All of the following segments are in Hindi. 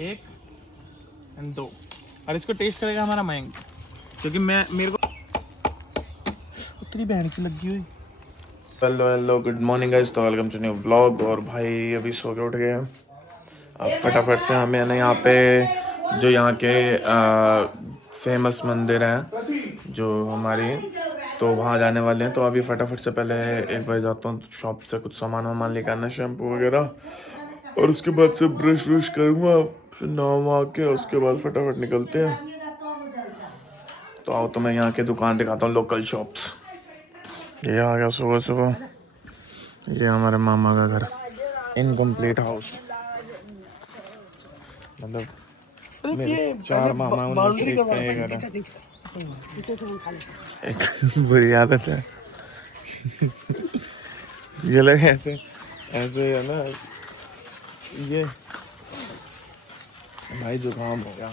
1 एंड 2। और इसको टेस्ट करेगा हमारा मयंक, क्योंकि मेरे को उतनी बहन की लगी हुई। हेलो गुड मॉर्निंग गाइस, तो वेलकम टू न्यू व्लॉग। और भाई अभी सो के उठ गए हैं। अब फटाफट से हमें है ना यहाँ पे जो यहाँ के फेमस मंदिर हैं जो हमारी, तो वहाँ जाने वाले हैं। तो अभी फटाफट से पहले एक बार जाता हूँ शॉप से कुछ सामान वामान लेकर आना, शैम्पू वगैरह, और उसके बाद से ब्रश व्रश करूँगा, फिर नहा के उसके बाद फटाफट निकलते हैं। तो आओ तो मैं यहाँ के दुकान दिखाता हूँ, लोकल शॉप्स। ये आ गया सुबह सुबह, ये हमारे मामा का घर, इनकम्प्लीट हाउस, मतलब मेरे 4 मामा उन्हें से एक का ये घर है। एक बुरी आदत है ये लोग ऐसे ऐसे है ना, ये भाई जुकाम हो गया।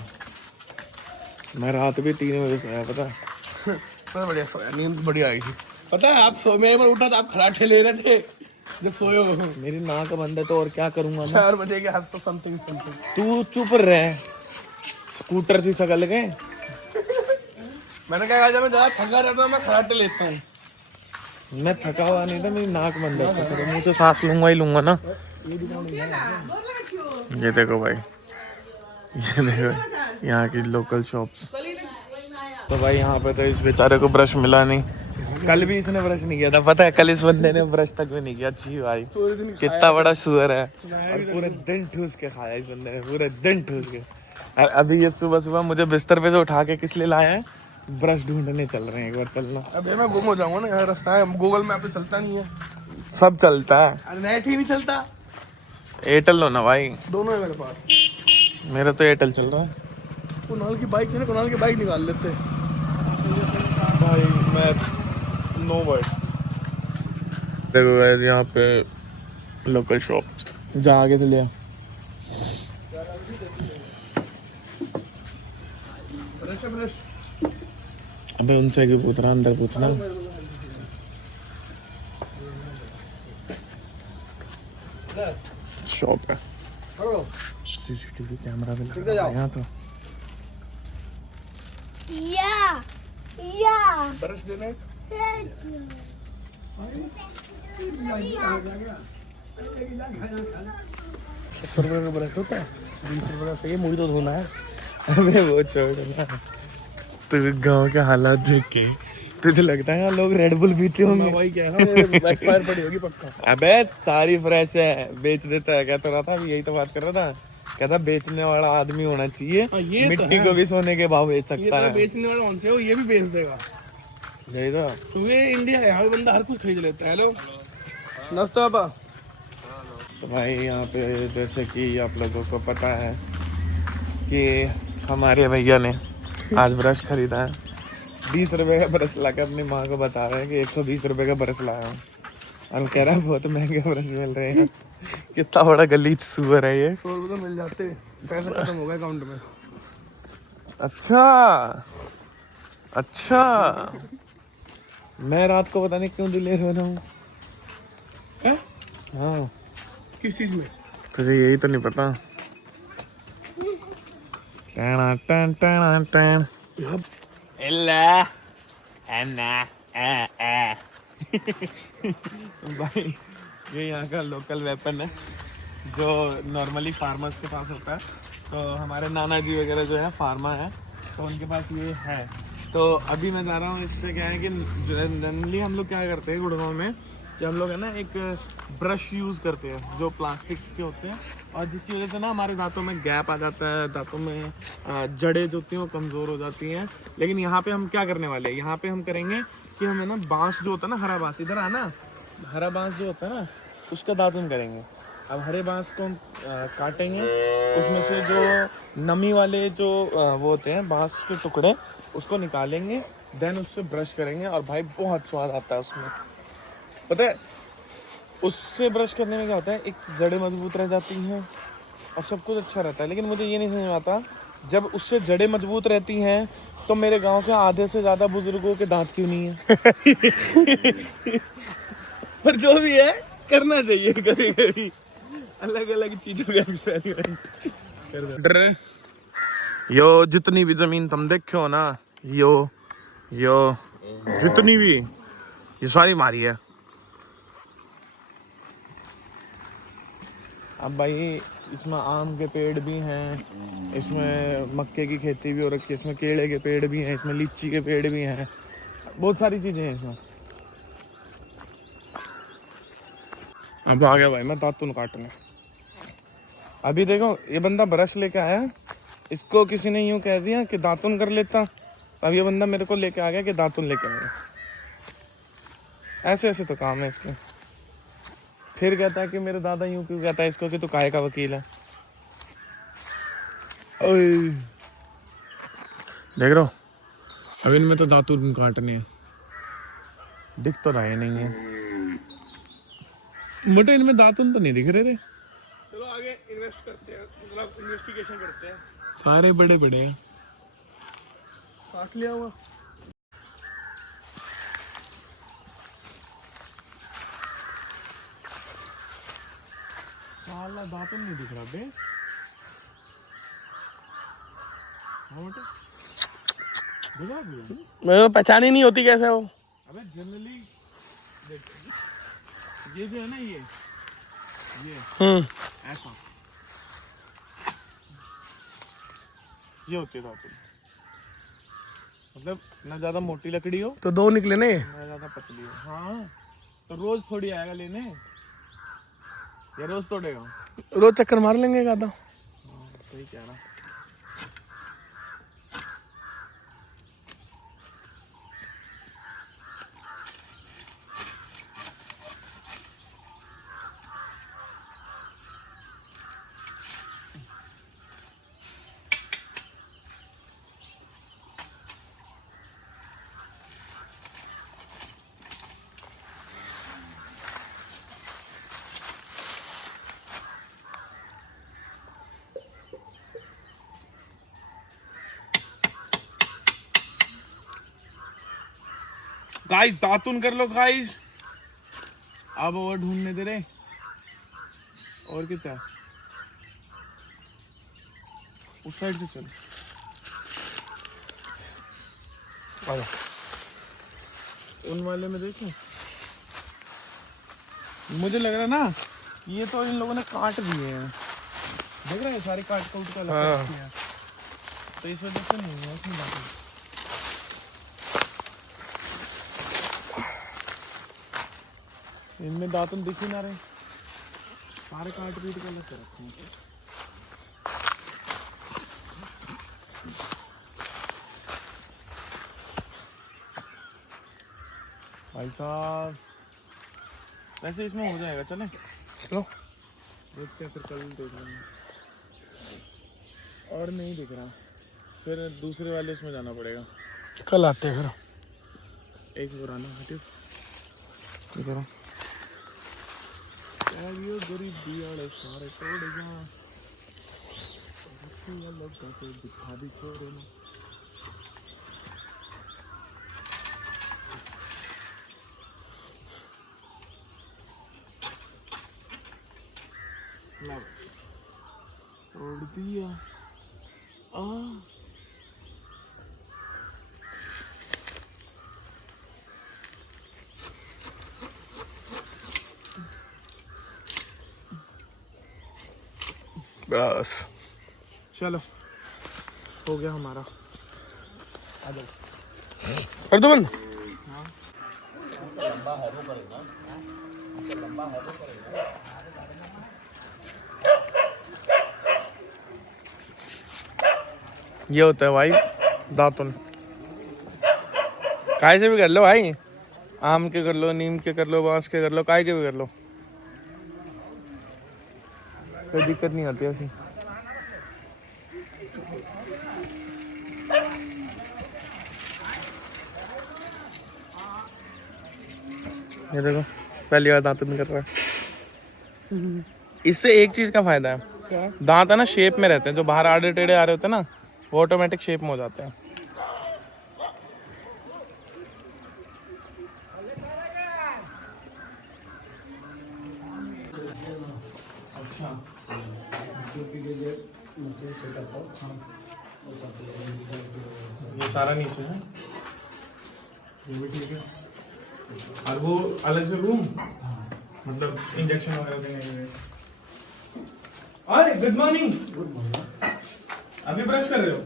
मैं रात भी 3 बजे सोया, पता है। बढ़िया सोया, नींद बढ़िया आई थी। पता है आप मैं एक बार उठा था, आप खराटे ले रहे थे जब सोए हो। मेरी नाक बंद है तो और क्या करूंगा मैं। 4 बजे के आस पास समथिंग। तू चुप रहे, स्कूटर सी सकल के। मैंने कहा जब मैं ज्यादा थका रहता हूँ मैं खराटे लेता हूँ। मैं थका हुआ नहीं था, मेरी नाक बंद है तो मुंह से सांस लूंगा ही लूंगा ना। ये देखो भाई, ये देखो यहाँ की लोकल शॉप्स। तो भाई यहाँ पे तो इस बेचारे को ब्रश मिला नहीं, कल भी इसने ब्रश नहीं किया था, पता है। कल इस बंदे ने ब्रश तक भी नहीं किया। अच्छी भाई, कितना बड़ा सुअर है। और पूरे दिन ठूस के खाया इस बंदे ने, पूरे दिन ठूस के। और अभी ये सुबह सुबह मुझे बिस्तर पे से उठा के किस लिए लाया है, ब्रश ढूंढने चल रहे हैं। एक बार चलना। अबे मैं गुम हो जाऊंगा ना, यहाँ रास्ता है, गूगल मैप पे चलता नहीं है। सब चलता है, नेट ही नहीं चलता। एयरटेल लो ना भाई, दोनों है मेरे पास। मेरा तो एयरटेल चल रहा है। कुणाल की बाइक है ना, कुणाल की बाइक निकाल लेते भाई मैं नो वर्ड। देखो गाइस यहाँ पे लोकल शॉप, जा आगे चलिए। ब्रश अबे उनसे क्यों पूछ रहा, अंदर पूछना। शॉप है, सीसीटीवी कैमरा भी लगा है यहाँ तो। ब्रश देने 70 रुपये का ब्रश होता है, 20 रुपये का सही है। मुझे तो धोना है। अबे वो छोड़ ना, तो गांव के हालात देख के तुझे लगता है लोग रेडबुल पीते होंगे। भाई क्या है, एक्सपायर पड़ी होगी पक्का। अबे सारी फ्रेश है, बेच देता है। कहता रहा था, यही तो बात कर रहा था। कहता बेचने वाला आदमी होना चाहिए, मिट्टी को भी सोने के भाव बेच सकता है। बेचने वाला कौन से हो, ये भी बेच देगा। यही तो, तो ये इंडिया है, यहाँ पे बंदा हर कुछ खरीद लेता है। हेलो नाश्ता पापा। तो भाई यहाँ पे जैसे कि आप लोगों को पता है कि हमारे भैया ने आज ब्रश खरीदा है। 20 रुपये का ब्रश लाकर अपनी माँ को बता रहे हैं कि 120 रुपये का ब्रश लाया हूँ, और कह रहा है बहुत महंगे ब्रश मिल रहे हैं। कितना बड़ा गलीच सुअर है ये। 100 रुपये तो मिल जाते, पैसे खत्म हो गए अकाउंट में। अच्छा अच्छा, मैं रात को पता नहीं क्यों दिलेर हो रहा हूँ। हाँ, किस चीज में? तुझे यही तो नहीं पता। टैना टैन टैना टैन भाई ये यहाँ का लोकल वेपन है जो नॉर्मली फार्मर्स के पास होता है। तो हमारे नाना जी वगैरह जो है फार्मर है, तो उनके पास ये है। तो अभी मैं जा रहा हूँ, इससे क्या है कि जनरली हम लोग क्या करते हैं गुड़गांव में, कि हम लोग है ना एक ब्रश यूज़ करते हैं जो प्लास्टिक्स के होते हैं, और जिसकी वजह से ना हमारे दांतों में गैप आ जाता है, दांतों में जड़ें जो होती हैं वो कमज़ोर हो जाती हैं। लेकिन यहाँ पे हम क्या करने वाले हैं, यहाँ पे हम करेंगे कि हमें ना बाँस जो होता है ना, हरा बाँस, इधर आना, हरा बाँस जो होता है ना उसका दातुन करेंगे। अब हरे बाँस को हम काटेंगे, उसमें से जो नमी वाले जो वो होते हैं बाँस के टुकड़े, उसको निकालेंगे, देन उससे ब्रश करेंगे, और भाई बहुत स्वाद आता है उसमें। पता है उससे ब्रश करने में क्या होता है, एक जड़ें मजबूत रह जाती हैं और सब कुछ अच्छा रहता है। लेकिन मुझे ये नहीं समझ में आता, जब उससे जड़ें मजबूत रहती हैं तो मेरे गांव के आधे से ज़्यादा बुजुर्गों के दांत क्यों नहीं है। पर जो भी है करना चाहिए, कभी कभी अलग अलग चीज़ों का एक्सपेरिमेंट। डर यो जितनी भी जमीन तुम देखो ना, यो जितनी भी, ये सारी मारी है। अब भाई इसमें आम के पेड़ भी हैं, इसमें मक्के की खेती भी हो रखी है, इसमें केले के पेड़ भी हैं, इसमें लीची के पेड़ भी हैं, बहुत सारी चीजें हैं इसमें। अब आ गया भाई मैं दातुन काटने। अभी देखो ये बंदा ब्रश लेके आया, इसको किसी ने यूं कह दिया कि दातुन कर लेता, अब ये बंदा मेरे को लेके आ गया कि दातुन लेके आया। ऐसे ऐसे तो काम है इसके। फिर कहता है कि मेरे दादा यूं क्यों कहता है इसको कि तू काहे का वकील है। ओए देख रहे हो, अब इनमें तो दातुन काटने हैं, दिख तो रहे नहीं है मोटे, इनमें दातुन तो नहीं दिख रहे थे। चलो आगे इन्वेस्ट करते हैं, मतलब इन्वेस्टिगेशन करते हैं। सारे बड़े बड़े हैं। काट लिया हुआ। साला दातुन नहीं दिख रहा बे। हाँ मोटे दिख रहा है? मेरे को पहचान ही नहीं होती कैसे वो। अबे जनरली ये जो है ना, ये ऐसा ये होती है दातुन। मतलब ना ज्यादा मोटी लकड़ी हो तो दो निकले ने। ना ज्यादा पतली हो। हाँ तो रोज थोड़ी आएगा लेने, या रोज तोड़ेगा। रोज चक्कर मार लेंगे एक आधा। हाँ सही कह रहा। गाइस दातुन कर लो गाइस। अब और ढूंढने दे रहे। और कितना उस साइड से चल। उन वाले में देखो, मुझे लग रहा है ना ये तो इन लोगों ने काट दिए हैं। देख रहे हैं सारे काट कूट का लगा रखे हैं, तो इस वजह से नहीं है इसमें दातुन। इनमें दातुन दिख ही ना रहे, सारे काट पीट के लग रखे हैं। भाई साहब वैसे इसमें हो जाएगा, चले चलो देखते हैं, फिर कल देख लेंगे। और नहीं दिख रहा, फिर दूसरे वाले इसमें जाना पड़ेगा। कल आते हैं फिर। एक पुराना हटियो करो गरीबी वाले सारे तोड़ जा लोगों को दिखा भी छोड़े ना। तोड़ दिया आ बस चलो हो गया हमारा। आ जाओ कर दो बंद। ये होता है भाई दातुन। काय से भी कर लो भाई, आम के कर लो, नीम के कर लो, बांस के कर लो, काय के भी कर लो, कोई दिक्कत नहीं आती ऐसी। ये देखो पहली बार दातुन कर रहा है। इससे एक चीज का फायदा है, क्या? दांत है ना शेप में रहते हैं, जो बाहर आड़े टेढ़े आ रहे होते हैं ना वो ऑटोमेटिक शेप में हो जाते हैं। अच्छा ये सारा नीचे है, ये भी ठीक है। और वो अलग से रूम, मतलब इंजेक्शन वगैरह देने के लिए। अरे गुड मॉर्निंग। अभी ब्रश कर रहे हो?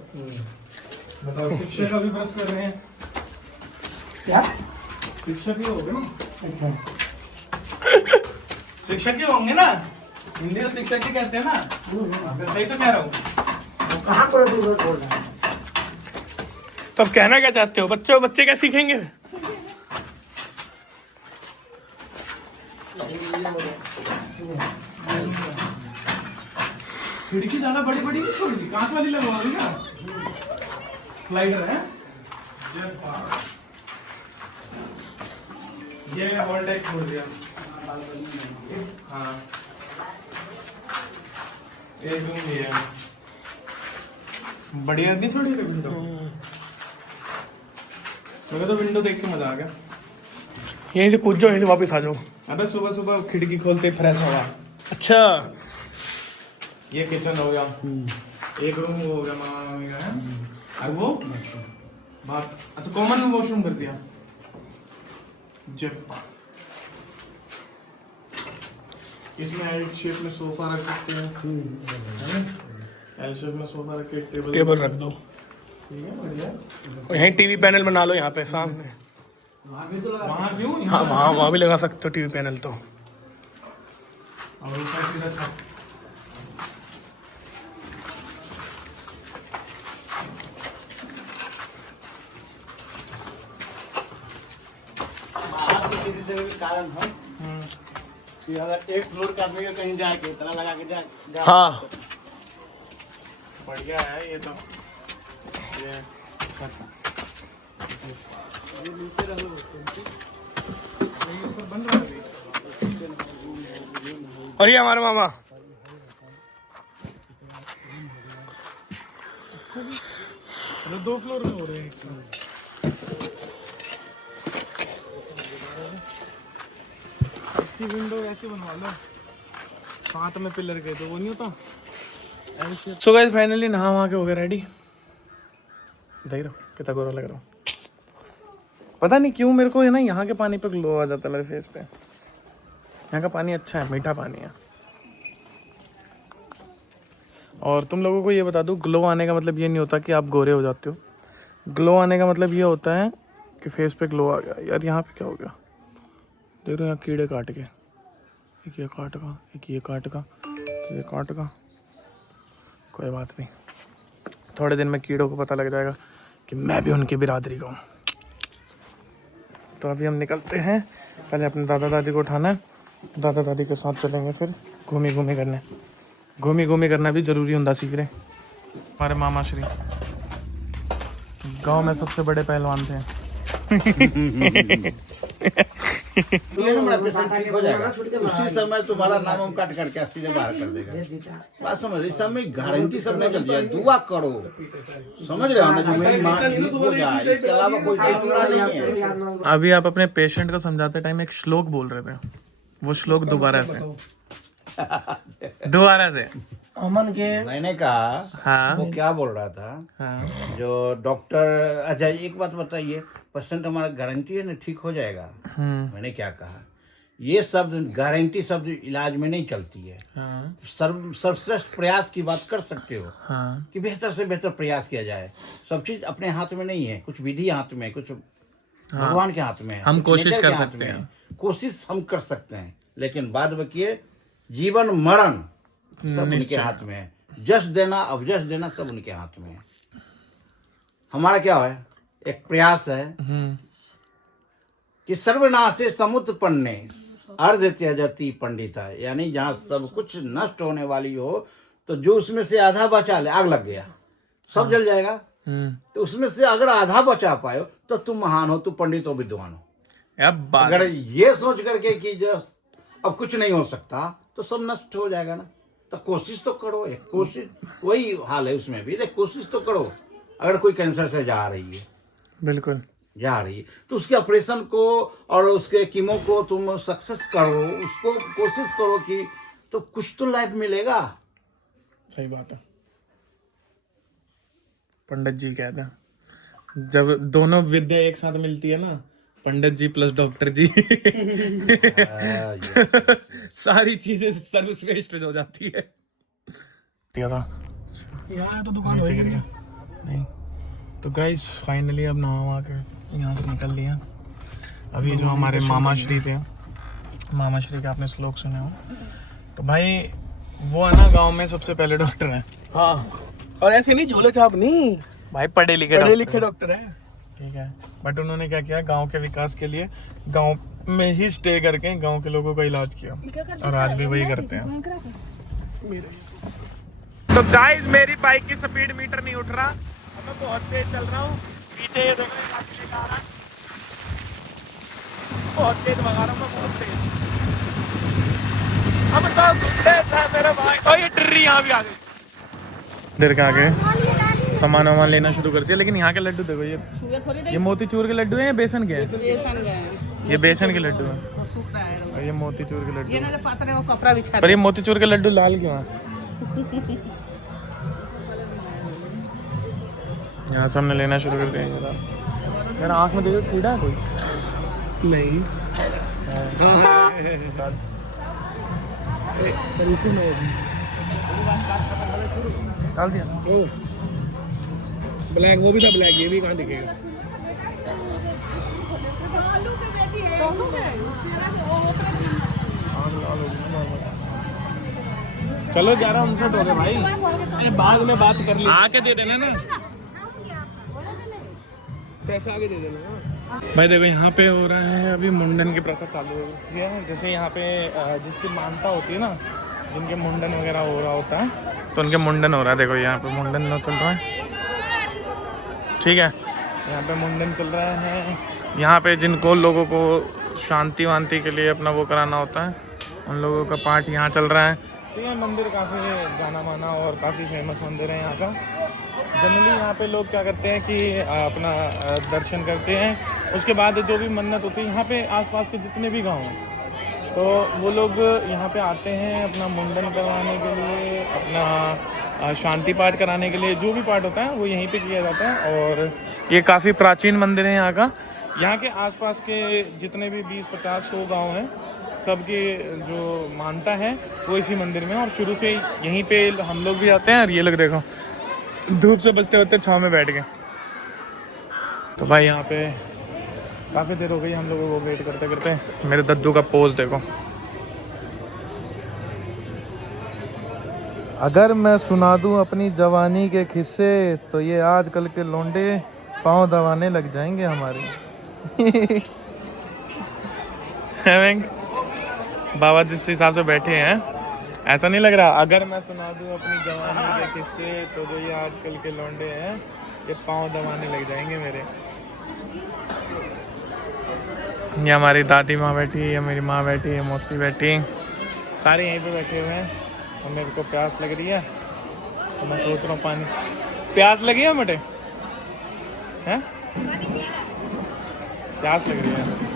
बताओ, शिक्षक अभी ब्रश कर रहे हैं क्या? शिक्षक ही होंगे ना? शिक्षक ही होंगे ना, हिंदी तो शिक्षक ही कहते हैं ना। सही तो कह रहा हूँ। कहाँ पर बोल रहा है? तो अब कहना क्या चाहते हो? बच्चे क्या सीखेंगे? खिड़की ज्यादा बड़ी बड़ी नहीं छोड़ दी, कांच वाली लगवा दी ना, स्लाइडर है। ये हॉल टाइप छोड़ दिया। हाँ, एक रूम भी है, बढ़िया नहीं छोड़ी थी विंडो। मेरे तो विंडो देख के मजा आ गया। यहीं से कूद जाओ, यहीं से वापस आ जाओ। अबे सुबह सुबह खिड़की खोलते फ्रेश हवा। अच्छा, ये किचन हो गया, एक रूम वो हो गया मामा मामी का है, और वो बात। अच्छा, कॉमन में वॉशरूम कर दिया। जब इसमें एल शेप में सोफा रख सकते हैं, एल शेप में सोफा रख के टेबल रख दो। ठीक है, बढ़िया। और यहीं टीवी पैनल बना लो, यहाँ पे सामने। वहाँ क्यों? हाँ, वहाँ भी लगा सकते हो टीवी पैनल तो। और ऊपर सीधा छत। कारण है कि अगर एक फ्लोर का आदमी कहीं जाके इतना लगा के जा। हाँ, बढ़िया है ये तो। ये छत। ये नीचे रहो, ये सब बन रहा है अभी। और ये हमारे मामा। मतलब 2 फ्लोर में हो रहे हैं। इसकी विंडो ऐसे बनवा लो, साथ में पिलर के, तो वो नहीं होता ऐसे। सो गाइस फाइनली नहा वहा के हो गए रेडी। देख रहा कितना गोरा लग रहा हूँ। पता नहीं क्यों मेरे को है ना, यहाँ के पानी पे ग्लो आ जाता है मेरे फेस पे। यहाँ का पानी अच्छा है, मीठा पानी है। और तुम लोगों को ये बता दूँ, ग्लो आने का मतलब ये नहीं होता कि आप गोरे हो जाते हो। ग्लो आने का मतलब ये होता है कि फेस पे ग्लो आ गया। यार यहाँ पे क्या हो गया? देख रहे हो, यहाँ कीड़े काट के, एक ये काट का, एक ये काट का, ये काट का। कोई बात नहीं, थोड़े दिन में कीड़ों को पता लग जाएगा कि मैं भी उनकी बिरादरी का हूँ। तो अभी हम निकलते हैं, पहले अपने दादा दादी को उठाना है, दादा दादी के साथ चलेंगे फिर घूमी घूमी करने। घूमी घूमी करना भी ज़रूरी होता सीख रहे। हमारे मामा श्री गांव में सबसे बड़े पहलवान थे। ये ना मेरा पेशेंट ठीक हो जाएगा, उसी समय तुम्हारा नाम हम काट करके सीधे बाहर कर देगा। बात समझ रहे, इस समय गारंटी सब नहीं चलती है, दुआ करो, समझ रहे हो ना, जो मेरी माँ ठीक हो जाए, इसके अलावा कोई टेक्निक नहीं है। अभी आप अपने पेशेंट को समझाते टाइम एक श्लोक बोल रहे थे, वो श्लोक दोबारा से अमन के मैंने कहा, हाँ वो क्या बोल रहा था, हाँ जो डॉक्टर, अच्छा एक बात बताइए, पेशेंट हमारा गारंटी है ना ठीक हो जाएगा। मैंने क्या कहा, ये शब्द गारंटी शब्द इलाज में नहीं चलती है। हाँ सर्वश्रेष्ठ प्रयास की बात कर सकते हो हाँ कि बेहतर से बेहतर प्रयास किया जाए। सब चीज अपने हाथ में नहीं है, कुछ विधि हाथ में, कुछ भगवान के हाथ में है, हम कुछ कोशिश नेचर कर के हाथ सकते में हैं। है। कोशिश हम कर सकते हैं, लेकिन बाद बकिए जीवन मरण सब उनके हाथ में है। जश देना अवजश देना सब उनके हाथ में है। हमारा क्या है, एक प्रयास है कि सर्वनाशे समुत्पन्ने अर्ध त्यजति पंडिता, यानी जहाँ सब कुछ नष्ट होने वाली हो तो जो उसमें से आधा बचा ले, आग लग गया सब जल जाएगा, तो उसमें से अगर आधा बचा पाए तो तुम महान हो, तुम पंडित हो, विद्वान हो। अगर ये सोच करके कि अब कुछ नहीं हो सकता तो सब नष्ट हो जाएगा ना। तो कोशिश तो करो, एक कोशिश, वही हाल है उसमें भी, देख कोशिश तो करो। अगर कोई कैंसर से जा रही है, बिल्कुल जा रही है, तो उसके ऑपरेशन को और उसके कीमो को तुम सक्सेस करो, उसको कोशिश करो कि तो कुछ तो लाइफ मिलेगा, सही बात पंडित जी कहते हैं। जब दोनों विद्या एक साथ मिलती है ना, पंडित जी प्लस डॉक्टर जी, सारी चीजें सर्वश्रेष्ठ हो जाती है। यहाँ तो दुकान नीचे गिर गया नहीं। तो गाइस फाइनली अब नहा के यहाँ से निकल लिया। अभी जो हमारे मामा श्री थे, मामा श्री के आपने श्लोक सुने हो, तो भाई वो है ना गांव में सबसे पहले डॉक्टर है। हाँ, और ऐसे नहीं झोले छाप नहीं भाई, पढ़े लिखे डॉक्टर है। ठीक है, बट उन्होंने क्या किया, गांव के विकास के लिए गांव में ही स्टे करके गांव के लोगों का इलाज किया, और आज भी वही करते हैं। तो गाइस मेरी बाइक की स्पीड मीटर नहीं उठ रहा, मैं बहुत तेज चल रहा हूँ। पीछे ये देखो बहुत तेज भगा रहा हूँ मैं, बहुत तेज। अब तो तेज है मेरा भाई। और ये ट्री यहाँ भी आ गई। देर के आगे सामान वामान लेना शुरू कर दिया। लेकिन यहाँ के लड्डू देखो, ये मोतीचूर के लड्डू हैं या बेसन के हैं? ये बेसन के लड्डू हैं और ये मोतीचूर के लड्डू। पर ये मोतीचूर के लड्डू लाल क्यों हैं? यहाँ से हमने लेना शुरू कर दिया। यार आँख में देखो कीड़ा है कोई? नहीं, डाल दिया। ब्लैक वो भी था, ब्लैक ये भी कहाँ दिखेगा? चलो 11:59 हो गए भाई, बाद में बात कर ली, आके दे देना ना, पैसा आगे दे देना ना। भाई देखो यहाँ पे हो रहा है अभी मुंडन की प्रथा चालू हो गई है। जैसे यहाँ पे जिसकी मानता होती है ना, जिनके मुंडन वगैरह हो रहा होता है, तो उनके मुंडन हो रहा है। देखो यहाँ पे मुंडन चल रहा है, ठीक है, यहाँ पे मुंडन चल रहा है। यहाँ पे जिनको लोगों को शांति वांति के लिए अपना वो कराना होता है, उन लोगों का पाठ यहाँ चल रहा है। तो ये मंदिर काफ़ी जाना माना और काफ़ी फेमस मंदिर है यहाँ का। जनरली यहाँ पे लोग क्या करते हैं कि अपना दर्शन करते हैं, उसके बाद जो भी मन्नत होती है, यहाँ पे आसपास के जितने भी गांव हैं, तो वो लोग यहाँ पे आते हैं अपना मुंडन करवाने के लिए, अपना शांति पाठ कराने के लिए। जो भी पाठ होता है वो यहीं पे किया जाता है। और ये काफ़ी प्राचीन मंदिर है यहाँ का। यहाँ के आसपास के जितने भी 20, 50, 100 गाँव हैं, सबकी जो मानता है वो इसी मंदिर में। और शुरू से यहीं पे हम लोग भी आते हैं। और ये लोग देखो धूप से बचते बचते छाँव में बैठ गए। तो भाई यहाँ पे काफ़ी देर हो गई हम लोगों को वेट करते करते। मेरे दद्दू का पोज देखो। अगर मैं सुना दूं अपनी जवानी के किस्से, तो ये आजकल के लौंडे पाँव दबाने लग जाएंगे हमारे। बाबा जिस हिसाब से बैठे हैं, ऐसा नहीं लग रहा? अगर मैं सुना दूं अपनी जवानी के किस्से, तो जो ये आजकल के लौंडे हैं, ये पाँव दबाने लग जाएंगे मेरे। ये हमारी दादी माँ बैठी है, मेरी माँ बैठी है, मौसी बैठी, सारे यहीं पे बैठे हुए हैं। और मेरे को प्यास लग रही है, तो मैं सोच रहा हूँ पानी। प्यास लगी है मटे? हैं? प्यास लग रही है।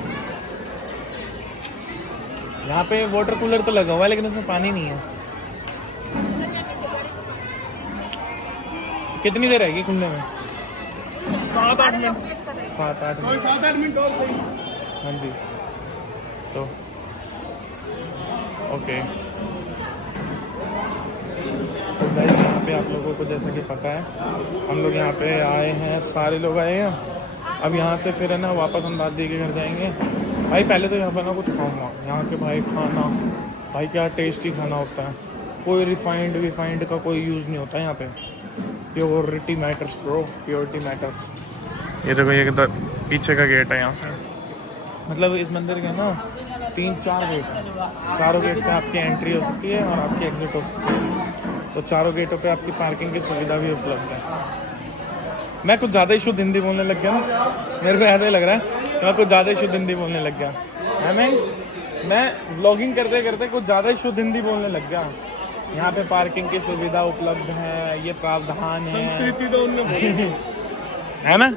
यहाँ पे वाटर कूलर तो लगा हुआ है, लेकिन उसमें पानी नहीं है। कितनी देर रहेगी खुलने में? 7-8 मिनट। 7-8 मिनट। 7-8 मिनट और सही। हाँ जी, तो ओके। तो गाइस यहाँ पे आप लोगों को जैसा कि पता है, हम लोग यहाँ पे आए हैं, सारे लोग आए हैं। अब यहाँ से फिर है ना वापस हम दादी के घर जाएंगे। भाई पहले तो यहाँ पर ना कुछ खाऊंगा। यहाँ के भाई खाना, भाई क्या टेस्टी खाना होता है। कोई रिफाइंड का कोई यूज़ नहीं होता है यहाँ पे। Purity matters bro, purity matters. ये देखो ये किधर पीछे का गेट है यहाँ से। मतलब इस मंदिर के ना 3-4 गेट हैं। चारों गेट से आपकी एंट्री हो सकती है और आपकी एग्जिट हो सकती है। तो चारों गेटों पे आपकी पार्किंग की सुविधा भी उपलब्ध है। मैं कुछ ज़्यादा ही शुद्ध हिंदी बोलने लग गया ना, मेरे को ऐसा ही लग रहा है कि मैं कुछ ज़्यादा ही शुद्ध हिंदी बोलने लग गया। मैं व्लॉगिंग करते करते कुछ ज़्यादा ही शुद्ध हिंदी बोलने लग गया। यहाँ पे पार्किंग की सुविधा उपलब्ध है, ये प्रावधान है। संस्कृति तो उनमें है ना?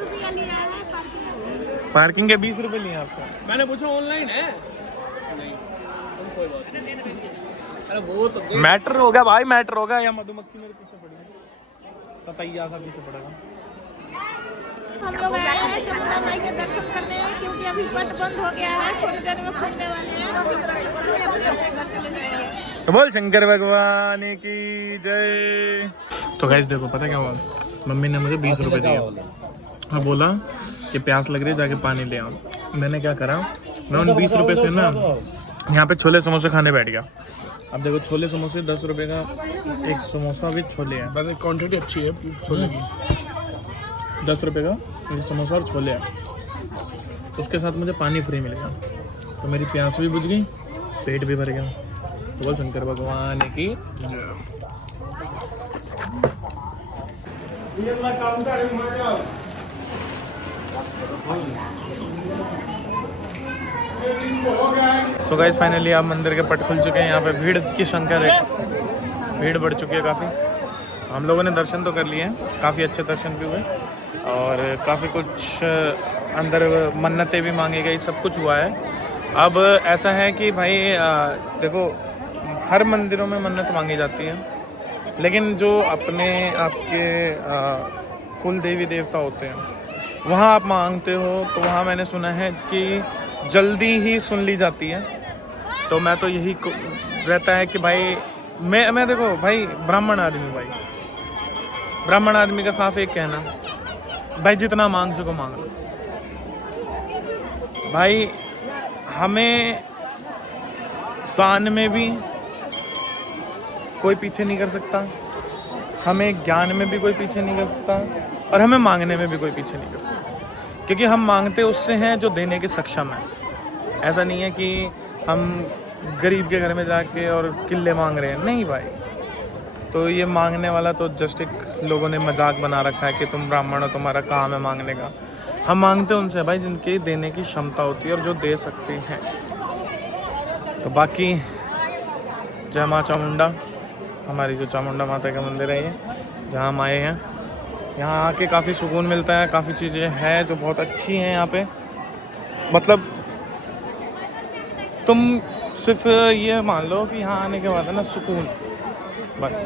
पार्किंग के 20 रुपये लिए आपसे। मैंने पूछा ऑनलाइन है? नहीं, कोई बात नहीं। अरे वो तो मैटर होगा भाई, मैटर होगा। या मधुमक्खी मेरे पीछे पड़ी है, ततैया सा पीछे पड़ेगा। हम लोग आए हैं चामुंडा माई के दर्शन करने, क्योंकि अभी पट बंद हो गया है, थोड़ी देर में खुलने वाले हैं। हम लोग दर्शन करके अपने अपने घर चले जाएंगे। तो बोल शंकर भगवान की जय। तो गाइस देखो पता क्या हुआ, मम्मी ने मुझे 20 रुपए दिए। हाँ बोला कि प्यास लग रही है जाके पानी ले आओ। मैंने क्या करा, मैं उन 20 रुपए से ना यहाँ पे छोले समोसे खाने बैठ गया। अब देखो छोले समोसे 10 रुपए का एक समोसा विद छोले है, बस क्वांटिटी अच्छी है छोले की। 10 रुपए का एक समोसा और छोले है, उसके साथ मुझे पानी फ्री मिलेगा। तो मेरी प्यास भी बुझ गई, पेट भी भर गया। तो बोल शंकर भगवान की सो गाइस फाइनली आप मंदिर के पट खुल चुके हैं। यहाँ पे भीड़ की संख्या देख सकते हैं, भीड़ बढ़ चुकी है काफ़ी। हम लोगों ने दर्शन तो कर लिए हैं, काफ़ी अच्छे दर्शन भी हुए और काफ़ी कुछ अंदर मन्नतें भी मांगी गई, सब कुछ हुआ है। अब ऐसा है कि भाई देखो हर मंदिरों में मन्नत मांगी जाती है, लेकिन जो अपने आपके कुल देवी देवता होते हैं वहाँ आप मांगते हो तो वहाँ मैंने सुना है कि जल्दी ही सुन ली जाती है। तो मैं तो यही रहता है कि भाई मैं देखो भाई ब्राह्मण आदमी, भाई ब्राह्मण आदमी का साफ एक कहना, भाई जितना मांग सको मांग लो। भाई हमें दान में भी कोई पीछे नहीं कर सकता, हमें ज्ञान में भी कोई पीछे नहीं कर सकता और हमें मांगने में भी कोई पीछे नहीं कर सकता, क्योंकि हम मांगते उससे हैं जो देने के सक्षम है। ऐसा नहीं है कि हम गरीब के घर में जाके और किले मांग रहे हैं, नहीं भाई। तो ये मांगने वाला तो जस्ट एक लोगों ने मजाक बना रखा है कि तुम ब्राह्मण हो, तुम्हारा काम है मांगने का। हम मांगते उनसे भाई जिनके देने की क्षमता होती है और जो दे सकते हैं। तो बाकी जय माँ चामुंडा, हमारी जो चामुंडा माता का मंदिर है ये, जहाँ हम आए हैं। यहाँ आके काफ़ी सुकून मिलता है, काफ़ी चीज़ें हैं जो बहुत अच्छी हैं यहाँ पे। मतलब तुम सिर्फ ये मान लो कि यहाँ आने के बाद है ना सुकून, बस।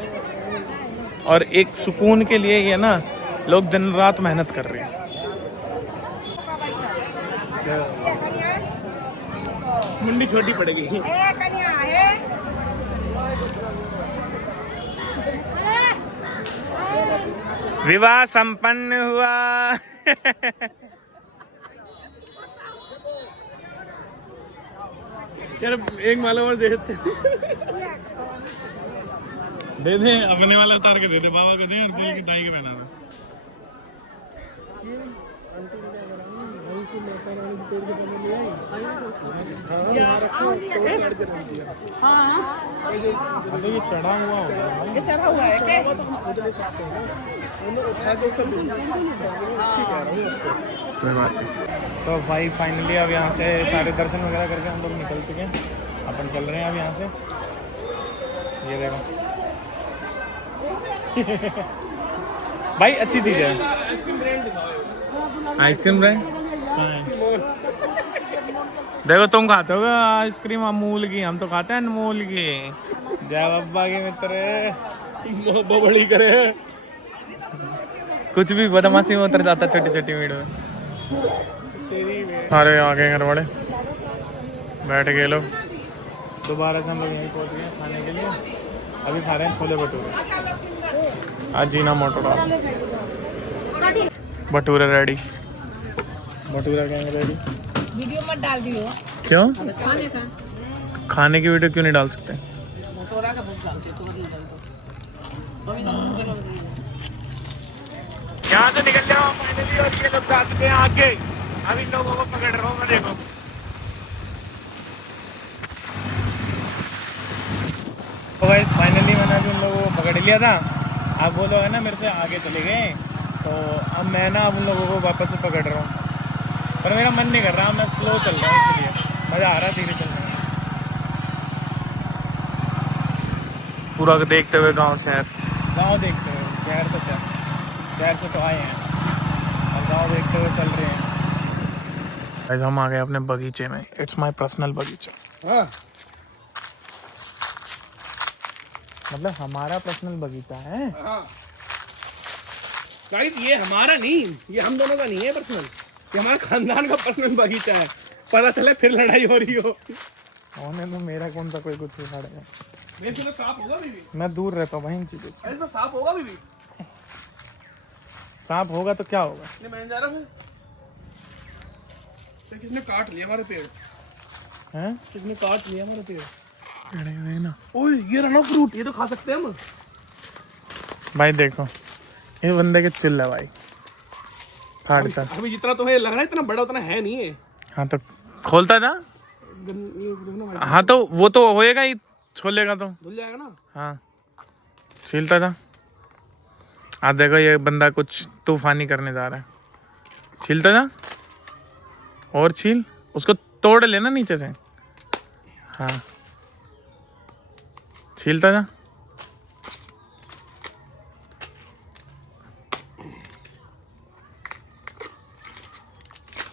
और एक सुकून के लिए ये ना लोग दिन रात मेहनत कर रहे हैं। मुंडी छोटी पड़ेगी। विवाह संपन्न हुआ। यार एक माला और दे देते, दे दे, अपने वाला उतार के दे दे, बाबा को दे और बोल की दाई के पहना दे। अबे ये चढ़ा हुआ होगा, ये चढ़ा हुआ है क्या? कोई बात नहीं। तो भाई फाइनली अब यहाँ से सारे दर्शन वगैरह करके हम लोग निकल चुके हैं, अपन चल रहे हैं अब यहाँ से। ये देखो भाई अच्छी चीज़ है। आइसक्रीम ब्रांड देखो, तुम खाते हो आइसक्रीम अमूल की, हम तो खाते हैं अनमोल की। जय बाबा के मित्र बड़ी करे कुछ भी बदमाशी में उतर जाता छोटी छोटी वीडियो में। सारे आ गए घर वाले, बैठ गए लोग। दोबारा से हम लोग यहीं पहुंच गए खाने के लिए। अभी खा रहे हैं छोले भटूरे, आज जीना मोटो डाल। भटूरे रेडी, भटूरा कहेंगे रेडी। वीडियो मत डाल दियो। क्यों? खाने का खाने की वीडियो क्यों नहीं डाल सकते? मोटोरा का भूख डालते तो बदल डालते। यहाँ से निकल जाओ फाइनली, और ये लोग जा चुके हैं आगे। अब इन लोगों को पकड़ रहा हूँ मैं, देखो। तो गाइस फाइनली मैंने अभी उन लोगों को पकड़ लिया था। अब वो लोग है ना मेरे से आगे चले गए, तो अब मैं ना अब उन लोगों को वापस से पकड़ रहा हूँ। पर मेरा मन नहीं कर रहा, मैं स्लो चल रहा हूँ, इसलिए मज़ा आ रहा है धीरे चलने में। पूरा देखते हुए गांव शहर, गांव देखते हुए, शहर तो शहर से तो आए हैं और गांव देखते हुए चल रहे हैं। आज हम आ गए अपने बगीचे में। इट्स माय पर्सनल बगीचा। मतलब हमारा पर्सनल बगीचा है। गाइस ये हमारा नहीं, ये हम दोनों का नहीं है पर्सनल, ये हमारा खानदान का पर्सनल बगीचा है। पता चले फिर लड़ाई हो रही हो। होने तो मेरा कौन सा कोई कुछ उखाड़ेगा। इसमें साफ होगा बीबी? मैं दूर रहता हूँ भाई इन चीज़ों से। इसमें साफ होगा बीबी? सांप होगा तो क्या होगा? नहीं मैं जा रहा हूँ फिर। किसने काट लिया हमारे पेड़? हैं? किसने काट लिया हमारे पेड़? चढ़े हुए ना ओए ये रहा ना फ्रूट, ये तो खा सकते हैं हम। भाई, देखो ये बंदे के चिल्ल है भाई। फाड़ चल। अभी जितना तो है लग रहा है इतना बड़ा उतना है नहीं है। हाँ तो खोलता ना। ये देखो ना भाई, हाँ तो वो तो होएगा ही, छोलेगा तो। धुल जाएगा ना। हाँ छीलता था। आप देखो ये बंदा कुछ तूफानी करने जा रहा है। छीलता था और छील, उसको तोड़ लेना नीचे से। हाँ छीलता था।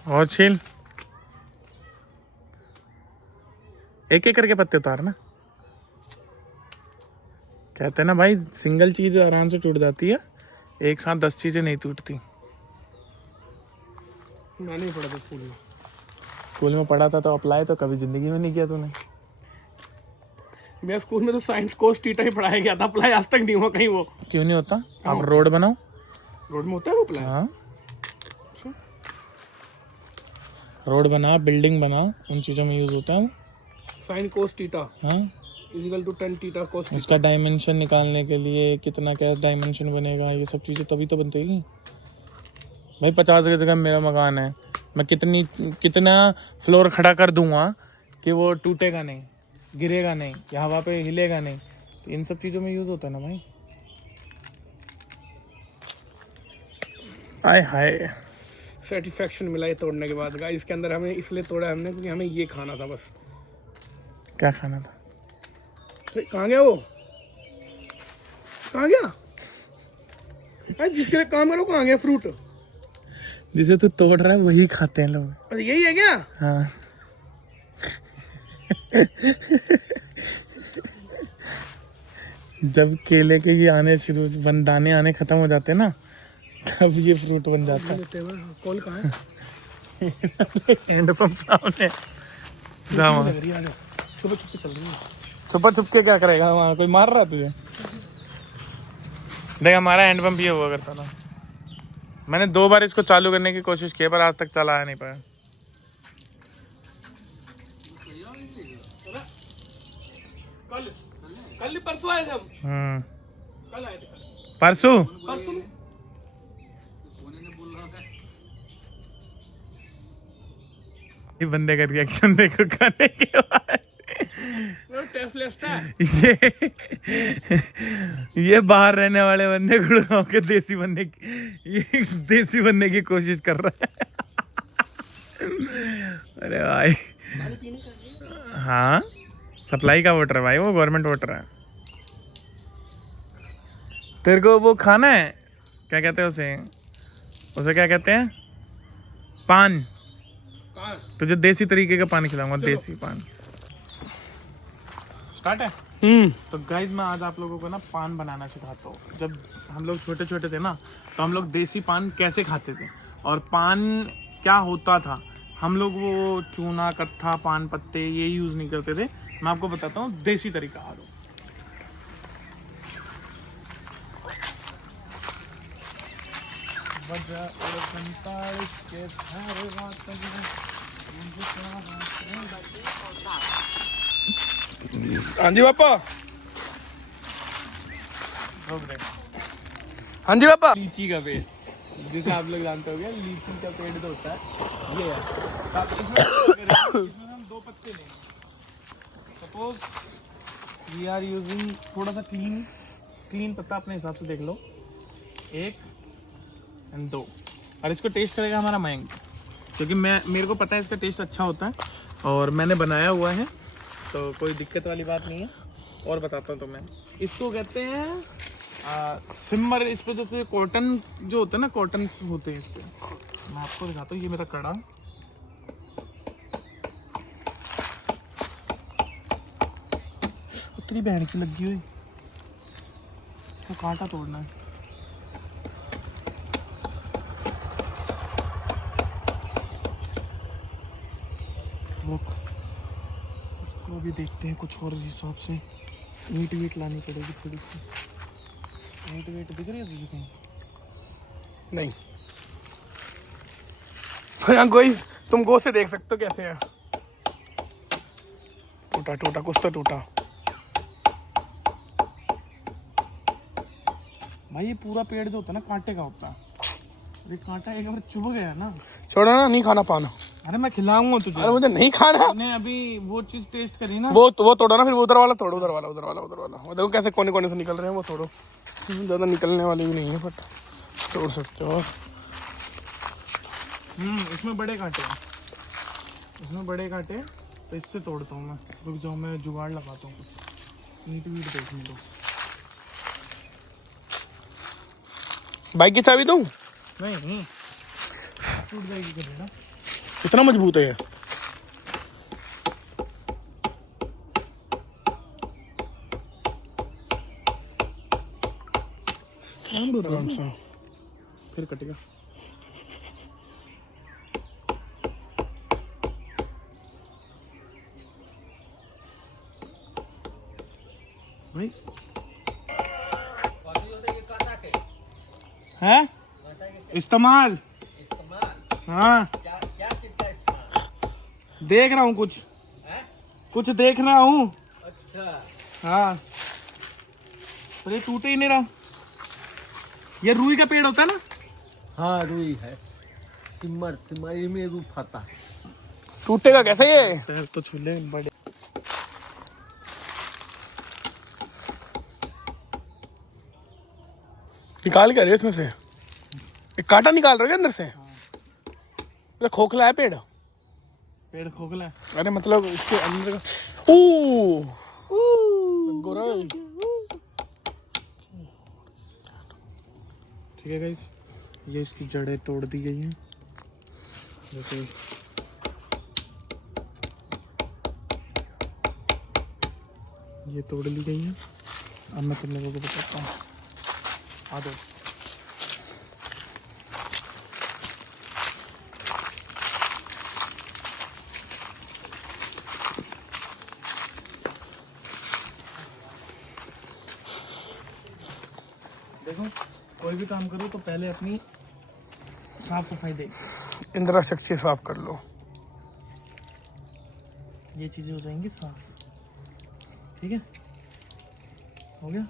और छील। एक एक करके पत्ते उतार ना। कहते हैं ना भाई, सिंगल चीज आराम से टूट जाती है, एक साथ 10 चीजें नहीं टूटती। मैं नहीं पढ़ा था स्कूल में। स्कूल में पढ़ा था तो अप्लाई तो कभी जिंदगी में नहीं किया तूने। मेरे स्कूल में तो साइंस कोर्स टीटा ही पढ़ाया गया था, अप्लाई आज तक नहीं हुआ कहीं वो। क्यों नहीं होता? आप रोड बनाओ। रोड में होता है वो अप्लाई? हाँ रोड बना, बिल्डिंग बनाओ, उन चीजों में यूज होता है वो। साइन कोस टीटा हाँ इक्वल टू 10 टीटा कोस। उसका डायमेंशन निकालने के लिए कितना क्या डायमेंशन बनेगा, ये सब चीज़ें तभी तो बनतेगी भाई। 50 की जगह मेरा मकान है, मैं कितना फ्लोर खड़ा कर दूंगा कि वो टूटेगा नहीं, गिरेगा नहीं, या हवा पे हिलेगा नहीं। तो इन सब चीज़ों में यूज़ होता है ना भाई। आय हाय सेटिस्फैक्शन मिला ये तोड़ने के बाद। गाइस इसके अंदर हमें इसलिए तोड़ा हमने क्योंकि हमें ये खाना था बस। क्या खाना था? अरे कहाँ गया वो? कहाँ गया? अरे जिसके लिए काम करो कहाँ गया फ्रूट? जिसे तू तोड़ रहा है वही खाते हैं लोग। अरे यही है क्या? हाँ जब केले के ये आने शुरू, दाने आने खत्म हो जाते हैं ना, तब ये फ्रूट बन जाता है। कॉल कहाँ है? हैंड पंप सामने। जा वहाँ। छुपे छुपे चल रही है। छुपा छुप के क्या करेगा वहाँ? कोई मार रहा है तुझे? देख हमारा हैंड पंप ये हुआ करता था। मैंने 2 बार इसको चालू करने की कोशिश की पर आज तक चलाया नहीं पाया। कल परसों आए थे हम। कल आए थे परसों परसों। ये बंदे का रिएक्शन देखो खाने के बाद। टेस्टलेस था। ये बाहर रहने वाले बंदे गुड़गांव के देसी बनने की कोशिश कर रहा है। अरे भाई हाँ सप्लाई का वाटर है भाई, वो गवर्नमेंट वाटर है। तेरे को वो खाना है, क्या कहते हैं उसे क्या कहते हैं? पान। तुझे देसी तरीके का पानी खिलाऊंगा, देसी पान। स्टार्ट है। तो गाइस मैं आज आप लोगों को ना पान बनाना सिखाता हूँ। जब हम लोग छोटे छोटे थे ना, तो हम लोग देसी पान कैसे खाते थे और पान क्या होता था। हम लोग वो चूना, कत्था, पान पत्ते ये यूज़ नहीं करते थे। मैं आपको बताता हूँ देसी तरीका। आ दो हाँ जी पापा। रोक दे। हाँ जी पापा। लीची का पेड़, जिसे आप लोग जानते होंगे, लीची का पेड़ तो होता है ये है। तो इसमें हम 2 पत्ते लेंगे। सपोज वी आर यूजिंग थोड़ा सा क्लीन पत्ता, अपने हिसाब से देख लो, 1 एंड 2। और इसको टेस्ट करेगा हमारा मयंक, क्योंकि मेरे को पता है इसका टेस्ट अच्छा होता है और मैंने बनाया हुआ है, तो कोई दिक्कत वाली बात नहीं है। और बताता हूँ तुम्हें, इसको कहते हैं सिमर। इस पे जैसे कॉटन जो होता है ना, कॉटन होते हैं इस पे। मैं आपको दिखाता हूँ, ये मेरा कड़ा। उतनी बहन की लगी हुई, इसको कांटा तोड़ना है। अभी देखते हैं कुछ और हिसाब से। मीट वीट लानी पड़ेगी थोड़ी सी। मीट वीट दिख रही है तुझे कहीं? नहीं यहाँ कोई, तुम गो से देख सकते हो कैसे है। टूटा टूटा कुछ तो टूटा। भाई ये पूरा पेड़ जो होता है ना कांटे का होता है। अरे कांटा एक बार चुभ गया ना। छोड़ो ना, नहीं खाना पाना। अरे मैं खिलाऊंगा तुझे। अरे मुझे नहीं खाना। तूने अभी वो चीज टेस्ट करी ना। वो तोड़ो ना, फिर उधर वाला तोड़ो, उधर वाला वो देखो कैसे कोने कोने से निकल रहे हैं, वो तोड़ो। ज़्यादा निकलने वाले भी नहीं है बट तोड़ सकते हो। इसमें बड़े कांटे हैं, इसमें बड़े कांटे, तो इससे तोड़ता हूँ मैं। रुक जाओ, मैं जुगाड़ लगाता हूँ कुछ। मीट वीट देखने दो। बाइक की चाबी दूँ? नहीं टूट जाएगी कभी ना। कितना मजबूत है ये। आराम से फिर कटेगा। भाई है इस्तेमाल। हाँ देख रहा हूँ कुछ देख रहा हूँ। अच्छा हाँ पर ये टूटे ही नहीं रहा। ये रुई का पेड़ होता है ना। हाँ रुई है, तिमर में रू फता। टूटेगा कैसे ये? पैर तो छूले बड़े। निकाल के रहे इसमें से एक कांटा निकाल रहे हो क्या अंदर से? ये खोखला है पेड़। पेड़ खोखला है। अरे मतलब इसके अंदर का ओ गोरा। ठीक है गाइस, ये इसकी जड़ें तोड़ दी गई हैं। जैसे ये तोड़ ली गई हैं। अब मैं तुम लोगों को बताता हूँ। आ दो। देखो कोई भी काम करो तो पहले अपनी साफ सफाई देख। इंदिरा शक्ति साफ कर लो। ये चीजें हो जाएंगी साफ। ठीक है, हो गया।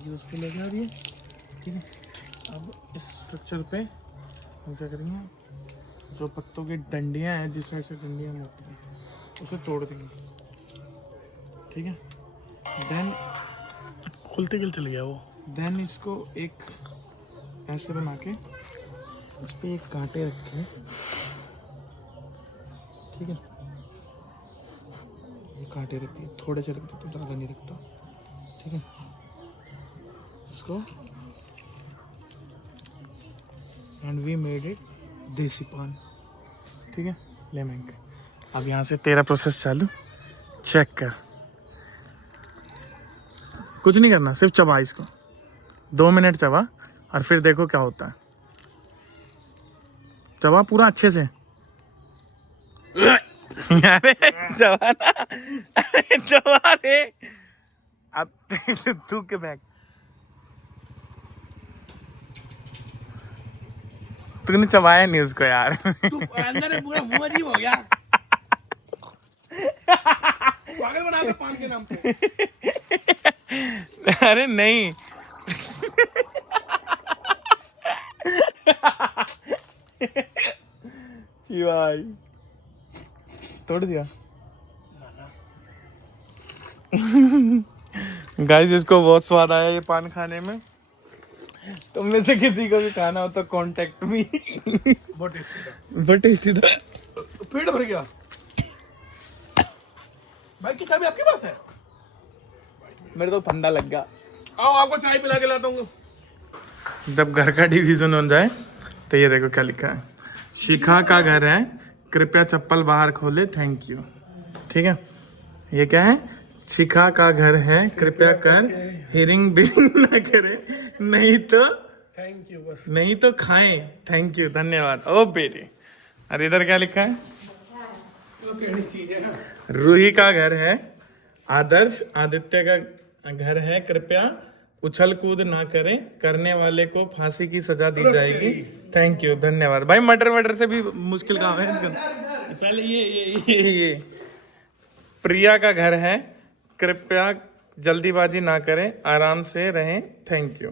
ये उस पे ले गया दिए। ठीक है, अब इस स्ट्रक्चर पे हम क्या करेंगे, जो पत्तों की डंडियां हैं, जिस साइड से डंडियां मोटी हैं, उसे तोड़ देंगे। ठीक है, देन खुलते गिल चल गया वो। देन इसको एक ऐसे बना के उस पर एक कांटे रखे। ठीक है, ये कांटे रखे, थोड़े से रखते तो ज़्यादा नहीं रखता। ठीक है, इसको एंड वी मेड इट देसी पान। ठीक है, ले महंगे। अब यहाँ से तेरा प्रोसेस चालू, चेक कर। कुछ नहीं करना, सिर्फ चबा इसको 2 मिनट चबा और फिर देखो क्या होता है। चबा पूरा अच्छे से। अरे चबा ना, अरे चबा रे। अब तू के बैग तूने चबाया नहीं उसको यार। तू अंदर पूरा मुंह अजीब हो गया। पागल बना दे पान के नाम पे। अरे नहीं। भाई तोड़ दिया। गाइस इसको बहुत स्वाद आया ये पान खाने में। तुम में से किसी को भी खाना हो तो कांटेक्ट मी। बहुत टेस्टी था। पेट भर गया। बाइक की चाबी आपके पास है? मेरे तो फंडा लग गया। आओ आपको चाय पिला के लाता हूँ। जब घर का डिवीजन हो जाए तो ये देखो क्या लिखा है, शिखा का घर है, कृपया चप्पल बाहर खोले, थैंक यू। ठीक है, ये क्या है, शिखा का घर है, कृपया कर हियरिंग बिलिंग ना करे, नहीं तो थैंक यू बस। नहीं तो खाएं, थैंक यू, धन्यवाद। ओ बेटे और इधर क्या लिखा है? चीज है ना। रूही का घर है, आदर्श आदित्य का घर है, कृपया उछल कूद ना करें, करने वाले को फांसी की सजा दी जाएगी। थैंक यू, धन्यवाद भाई। मटर मटर से भी मुश्किल काम है। पहले ये प्रिया का घर है, कृपया जल्दीबाजी ना करें, आराम से रहें, थैंक यू।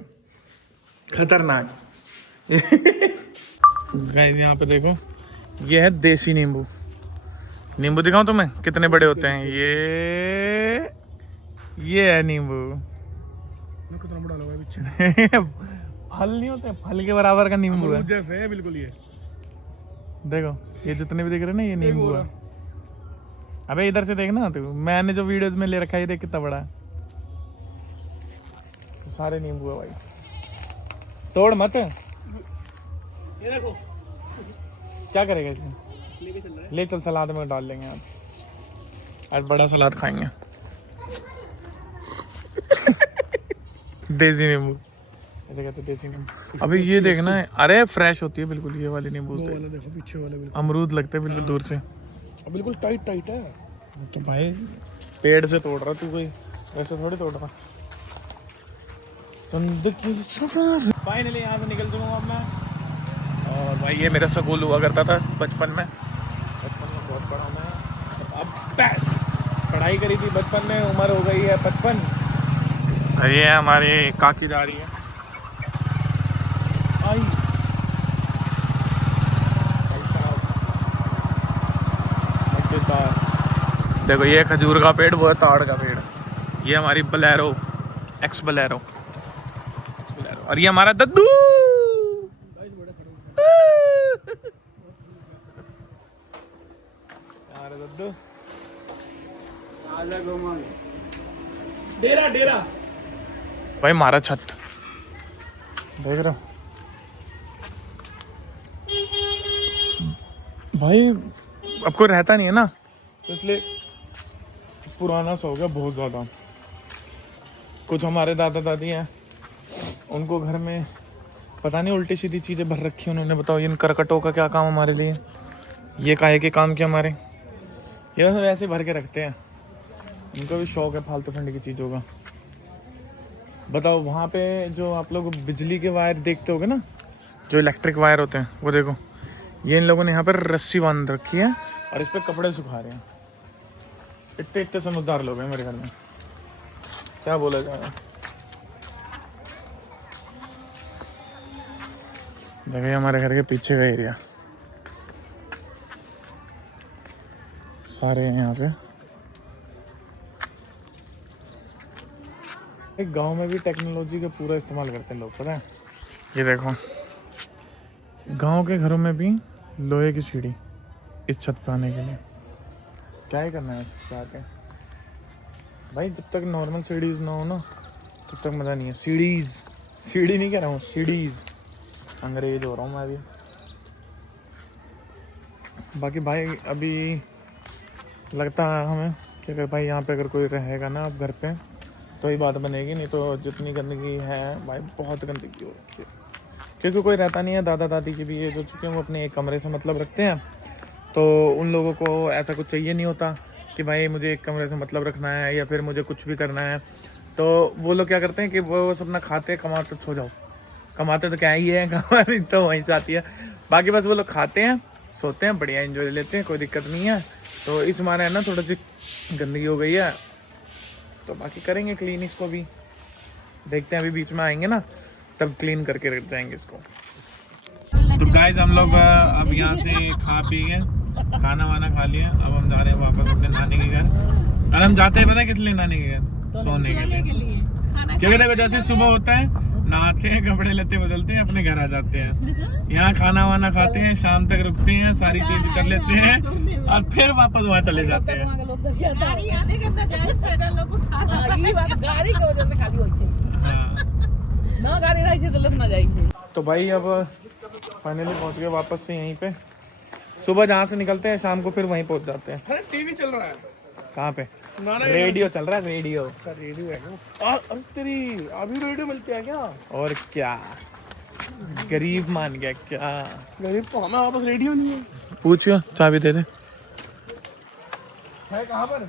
खतरनाक। गाइस यहाँ पे देखो, ये है देसी नींबू। नींबू दिखाऊं तुम्हें कितने बड़े होते हैं? ये है नींबू। कितना बड़ा लगा पीछे। फल नहीं होते, फल के बराबर का नींबू है। जैसे है बिल्कुल ये। देखो ये जितने भी दिख रहे हैं ना, ये नींबू है। अबे इधर से देखना तू, मैंने जो वीडियोस में ले रखा है, ये देख कितना बड़ा है। तो सारे नींबू है भाई, तोड़ मत। ये देखो क्या करेगा इसमें? ले चल, सलाद में डाल लेंगे आज बड़ा सलाद खाएंगे। देसी नींबू, ऐसे कहते देसी नींबू। अभी ये देखना है, अरे फ्रेश होती है बिल्कुल ये वाली नींबू। देखो पीछे वाला बिल्कुल अमरूद लगते हैं बिल्कुल दूर से। बिल्कुल टाइट टाइट है। तो भाई पेड़ से तोड़ रहा तू, कोई वैसे थोड़ी तोड़ रहा। फाइनली यहाँ से निकल चुका हूँ अब मैं। और भाई ये मेरा स्कूल हुआ करता था बचपन में बहुत पढ़ा मैं। अब पढ़ाई करी थी बचपन में, उम्र हो गई है 55। ये हमारी काकी जा रही है। आई देखो, ये खजूर का पेड़, वो है ताड़ का पेड़। ये हमारी बलेरो, एक्स बलेरो। और ये हमारा दद्दू। दद्दू डेरा डेरा भाई, हमारा छत देख रहे हो भाई। अब कोई रहता नहीं है ना, तो इसलिए पुराना सा हो गया बहुत ज़्यादा। कुछ हमारे दादा दादी हैं, उनको घर में पता नहीं उल्टी सीधी चीज़ें भर रखी उन्होंने। बताओ इन करकटों का क्या काम हमारे लिए? ये काहे के काम किया हमारे? ये सब ऐसे भर के रखते हैं, उनको भी शौक है फालतू फंड की चीज़ों का। बताओ वहाँ पे जो आप लोग बिजली के वायर देखते होगे ना, जो इलेक्ट्रिक वायर होते हैं, वो देखो ये इन लोगों ने यहाँ पर रस्सी बांध रखी है और इस पर कपड़े सुखा रहे हैं। इतने इतने समझदार लोग हैं मेरे घर में, क्या बोला जाए। देखिए हमारे घर के पीछे का एरिया सारे हैं यहाँ पे। एक गांव में भी टेक्नोलॉजी का पूरा इस्तेमाल करते हैं लोग, पता है? ये देखो गांव के घरों में भी लोहे की सीढ़ी इस छत पे आने के लिए। क्या ही करना है छत पे आके भाई, जब तक नॉर्मल सीढ़ीज ना हो ना तब तक मज़ा नहीं है। सीढ़ी नहीं कह रहा हूँ, सीढ़ीज। अंग्रेज हो रहा हूँ मैं अभी। बाकी भाई अभी लगता है हमें कि अगर भाई यहाँ पे अगर कोई रहेगा ना अब घर पे, तो ही बात बनेगी, नहीं तो जितनी गंदगी है भाई बहुत गंदगी हो रखी है। क्योंकि कोई रहता नहीं है, दादा दादी की भी एज हो चुकी है, वो अपने एक कमरे से मतलब रखते हैं। तो उन लोगों को ऐसा कुछ चाहिए नहीं होता कि भाई मुझे एक कमरे से मतलब रखना है या फिर मुझे कुछ भी करना है। तो वो लोग क्या करते हैं कि वो सब ना खाते कमाते सो जाओ। कमाते तो क्या ही है, कमानी तो वहीं से आती है। बाकी बस वो लोग खाते हैं, सोते हैं, बढ़िया एंजॉय लेते हैं, कोई दिक्कत नहीं है। तो इस माने है ना थोड़ा सी गंदगी हो गई है, तो बाकी करेंगे क्लीन इसको भी। देखते हैं, अभी बीच में आएंगे ना तब क्लीन करके रख जाएंगे इसको। तो गाइज हम लोग अब यहाँ से खा पी गए, खाना वाना खा लिया। अब हम जा रहे हैं वापस अपने नानी के घर। और हम जाते हैं पता है किस लिए? नानी के घर सोने के लिए। क्योंकि देखो जैसे सुबह होता है, नहाते हैं, कपड़े लेते बदलते हैं, अपने घर आ जाते हैं। यहाँ खाना वाना खाते हैं, शाम तक रुकते हैं, सारी चीज कर लेते हैं और फिर वापस वहाँ चले जाते हैं। तो भाई अब फाइनली पहुँच गए वापस से यहीं पे। सुबह जहाँ से निकलते हैं शाम को फिर वहीं पहुँच जाते हैं। अरे टीवी चल रहा है। कहाँ पे? रेडियो चल रहा है, रेडियो। रेडियो है ना? अरे तेरी अभी रेडियो मिलते हैं क्या? और क्या गरीब मान गया क्या? गरीब तो हमें वापस रेडियो नहीं है। पूछियो चाबी दे दे। है कहाँ पर?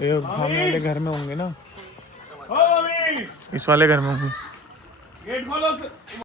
ये सामने वाले घर में होंगे ना, ओ मम्मी, इस वाले घर में होंगे। गेट खोलो।